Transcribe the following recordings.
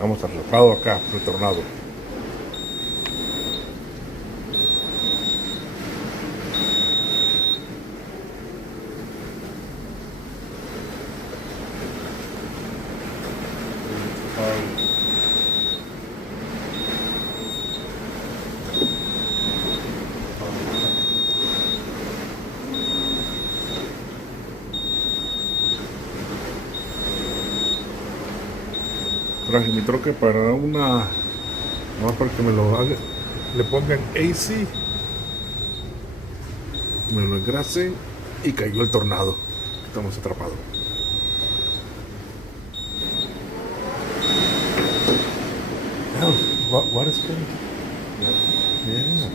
Estamos atrapados acá por el tornado. Traje mi troque para una, nomás para que me lo haga, le pongan AC, me lo engrasen y cayó el tornado. Estamos atrapados. What is going on? Yeah.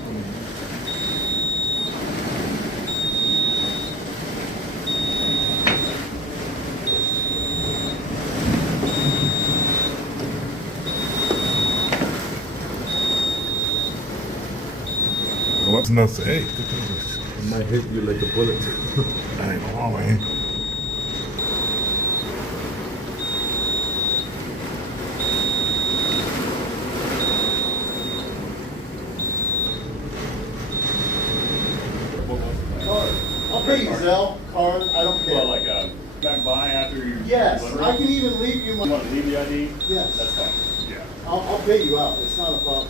No sé. It might hit you like a bullet. Ay, no, man. I'll pay you, Zelle, card, I don't care. Well, like, back by after you. Yes, deliver I it? can even leave you You my, want to leave the ID? yes, That's fine, yeah. I'll pay you out, it's not a problem.